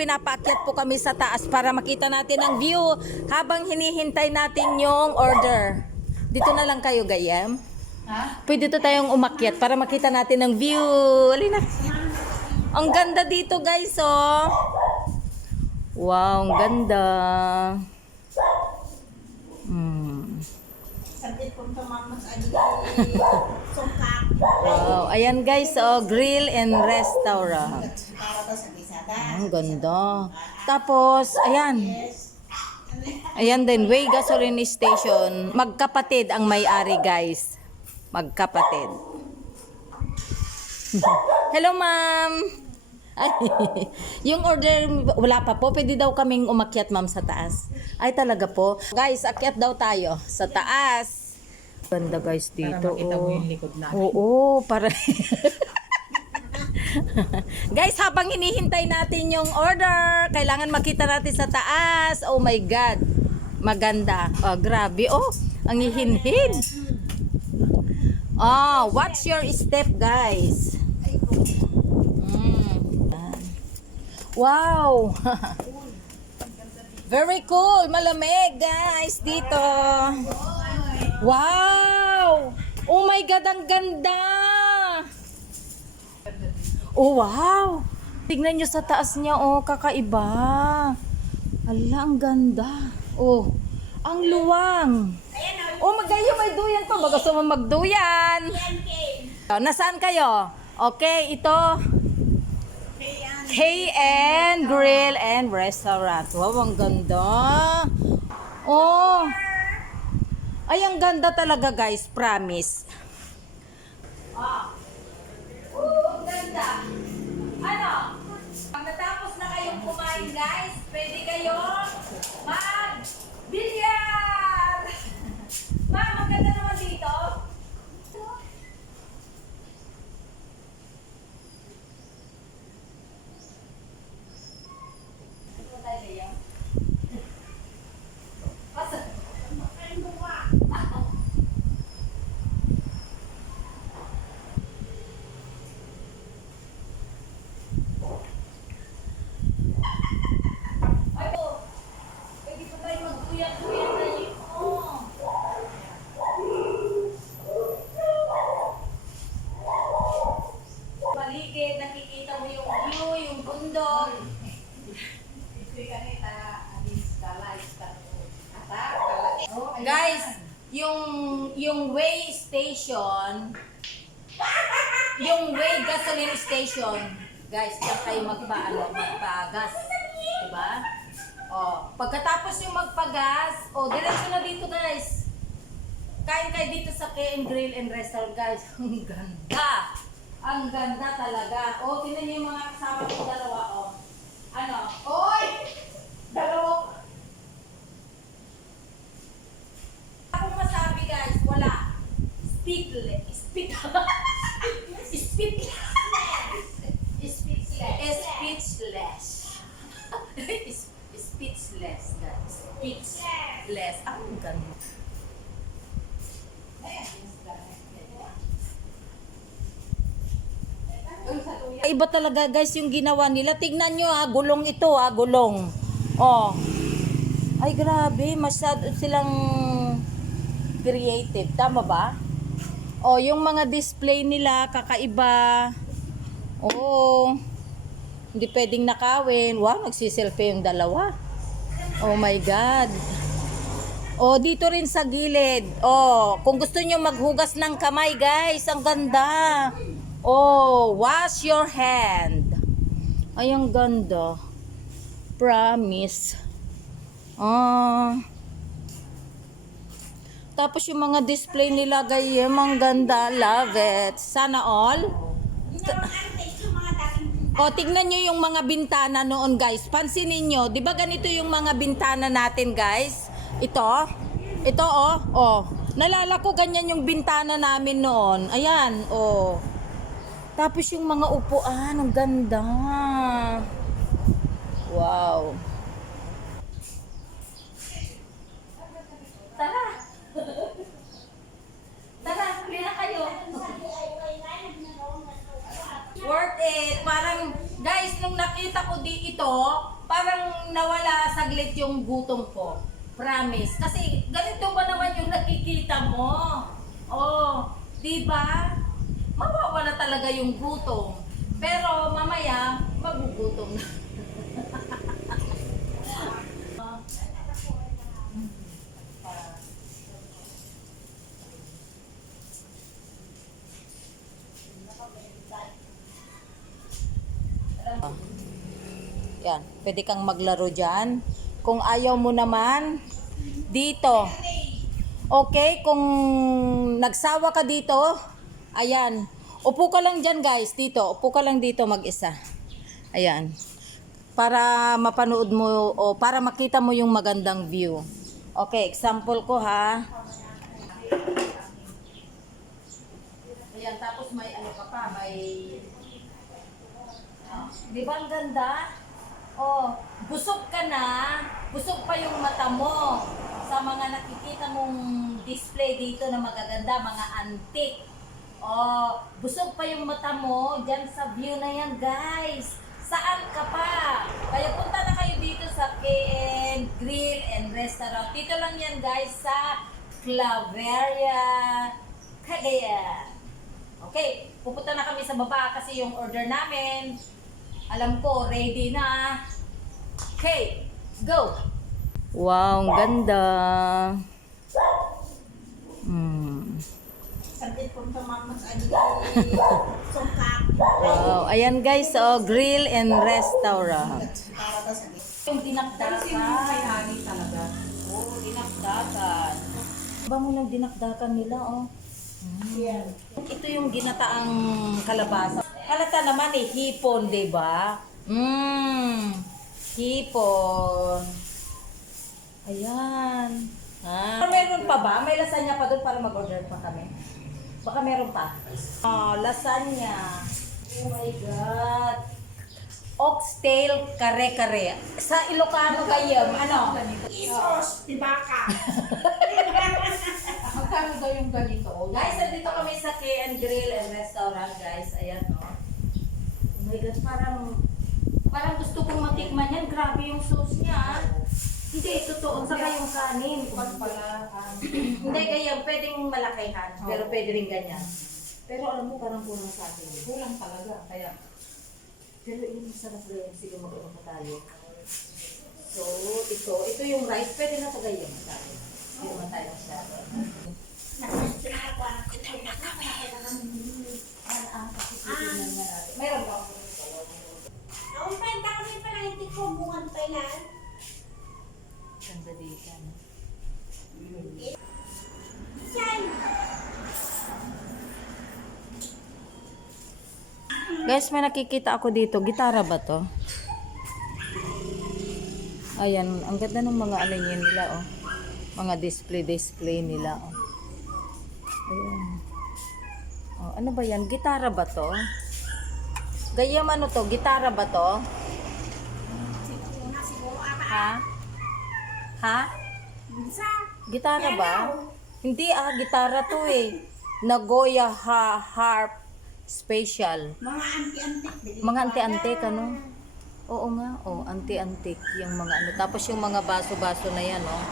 pinapaakyat po kami sa taas para makita natin ang view habang hinihintay natin yung order. Dito na lang kayo, Gayam. Pwede dito tayong umakyat para makita natin ang view. Alina. Ang ganda dito, guys, oh. Wow, ang ganda. Wow, ayan guys, oh, grill and restaurant. Ang ganda. Tapos, ayan. Ayan din, Way Gasoline Station. Magkapatid ang may-ari, guys. Magkapatid. Hello, ma'am. Yung order, wala pa po. Pwede daw kaming umakyat, ma'am, sa taas. Ay, talaga po. Guys, akyat daw tayo sa taas. Ganda, guys, dito. Para makita mo yung likod namin. Oo, para... Guys, habang hinihintay natin yung order, kailangan makita natin sa taas. Oh my God. Maganda. Oh, grabe. Oh, ang hihinhin. Oh, watch your step, guys. Wow! Very cool! Malamig, guys, dito. Wow! Oh my God, ang ganda! Oh, wow! Tignan nyo sa taas niya, oh, kakaiba. Hala, ang ganda. Oh, ang luwang. Oh, magayo, may duyan pa. Baga gusto mo magduyan. Nasaan kayo? Okay, ito. KN Grill and Restaurant. Wow, ang ganda. Oh. Ay, ang ganda talaga, guys. Promise. Oh. Ang ganda. Ano? Pag natapos na kayong kumain, guys, pwede kayong mag-bilyar. Ma'am, ang ganda naman dito. Nakikita mo yung view, yung bundok. Guys, yung Way Station, yung Way Gasoline Station, guys, diyan kayo magpa-gas, diba? Oh, pagkatapos yung magpa-gas, oh, diretso na dito, guys. Kain kayo dito sa KN Grill and Restaurant, guys. Ang ganda. Ang ganda talaga. Oh, tingnan niyo yung mga kasama ko dalawa, oh. Ano? Oy! Dalawa. Akong masabi, guys, wala. Speechless. Speechless. Speechless, guys. Speechless. Ang ganda. Iba talaga, guys, yung ginawa nila. Tignan nyo, gulong ito, gulong. Oh. Ay, grabe, masyado silang creative. Tama ba? Oh, yung mga display nila, kakaiba. Oh. Hindi pwedeng nakawin. Wow, nagsiselfie yung dalawa. Oh my God. Oh, dito rin sa gilid. Oh, kung gusto nyo maghugas ng kamay, guys, ang ganda. Oh, wash your hand. Ay, ang ganda. Promise. Tapos yung mga display nila, gayem, ang ganda. Love it. Sana all. O, tignan nyo yung mga bintana noon, guys. Pansinin nyo. Di ba ganito yung mga bintana natin, guys? Ito. Ito, oh. Oh. Nalala ko ganyan yung bintana namin noon. Ayan, oh. Tapos yung mga upuan, ang ganda. Wow. Tara. Tara, huli na kayo. Worth it. Parang, guys, nung nakita ko ito, nawala saglit yung gutom ko. Promise. Kasi ganito ba naman yung nakikita mo? Oh, di ba? Mawawala talaga yung gutom. Pero mamaya, magugutom na. Yan, pwede kang maglaro dyan. Kung ayaw mo naman, dito. Okay, kung nagsawa ka dito, ayan. Upo ka lang dyan guys, dito. Upo ka lang dito mag-isa. Ayan. Para mapanood mo o para makita mo yung magandang view. Okay, example ko ha. Ayan, tapos may ano ka pa, may... Di ba ang ganda? Oh, busog ka na, busog pa yung mata mo sa mga nakikita mong display dito na magaganda, mga antique. Oh, busog pa yung mata mo dyan sa view na yan, guys. Saan ka pa? Kaya punta na kayo dito sa KN Grill and Restaurant. Dito lang yan, guys, sa Claveria, Cagayan. Okay, pupunta na kami sa baba kasi yung order namin, alam ko, ready na. Okay, go! Wow, ang ganda. Wow, ayan guys, oh, grill and restaurant. Yung dinakdakan. Oh, dinakdakan. Bango ng dinakdakan nila, oh. Ito yung ginataang kalabasa. Halata naman eh, hipon, di ba? Hipon. Ayan. Meron pa ba? May lasagna pa doon para mag-order pa kami. Baka meron pa. Oh, lasagna. Oh my God. Oxtail kare-kare. Sa Ilocano kayo, ano? Isos, tibaka. Magkano daw yung ganito? Guys, nandito kami sa KN Grill and Restaurant, guys. Ayan, no? Oh my God, parang gusto kong matikman yan. Grabe yung sauce niya. Hindi, totoo. Saka yung kanin. Hindi, ganyan. Pwedeng malakihan. Pero pwede rin ganyan. Pero alam mo, parang kulang sa atin. Kulang talaga. Kaya, Pero yun, sarap rin. Sige, mag-ulang pa tayo. So, ito yung rice. Pwede na sa ganyan. Hindi naman tayo masyado. Meron ba? ang pwenta ko rin pala, hindi ko bungan pa yan. Ganda dito. Yan. Guys, may nakikita ako dito. Gitara ba to? Ayan, ang ganda ng mga ano nila, oh. Mga display nila, oh. Ayan. Oh, ano ba yan? Gitara ba to? Gayam ano to? Gitara ba to? Siguro ata. Ha? Ha? Minsan. Gitara ba? Hindi gitara to eh. Nagoya Harp Special. Mga anti-antik. Mga anti-antik, ano? Oo nga, oh, anti-antik yung mga ano. Tapos yung mga baso-baso na yan, oh.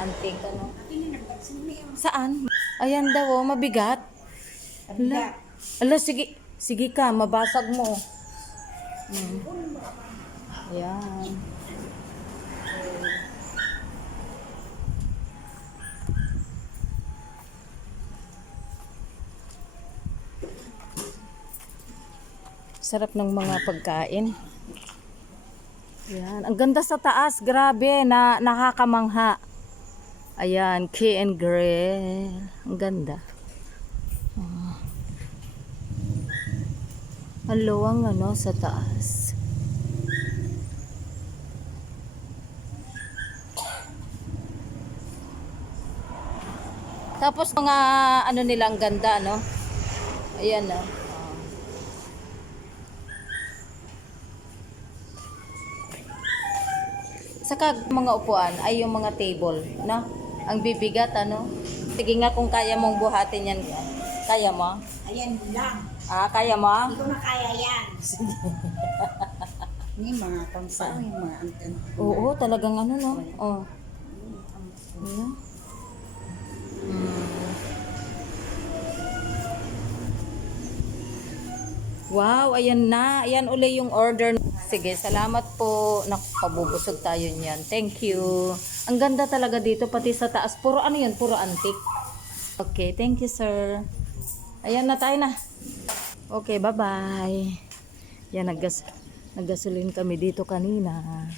Antik, ano? Saan? Ayan daw, oh, mabigat. Ala, sige. Sige ka, mabasag mo. Ayan. Sarap ng mga pagkain. Ayan. Ang ganda sa taas. Grabe. Nakakamangha. Ayan. KN Grill. Ang ganda. Ang luwang ano sa taas. Tapos mga ano nila ang ganda, no? Ayan, no? Saka mga upuan ay yung mga table, no? Ang bibigat, ano? Sige nga kung kaya mong buhatin yan. Kaya mo? Ayan lang. Kaya mo? Hindi ko na kaya yan. Ni mga pangsa, yung mga anten. Oo, talagang ano no. Oh. Ayan. Wow, ayan na. Ayan uli yung order. Sige, salamat po. Nakapabubusog tayo niyan. Thank you. Ang ganda talaga dito, pati sa taas. Puro ano yun? Puro antique. Okay, thank you, sir. Ayan na tayo na. Okay, bye-bye. Yan, naggasolin kami dito kanina.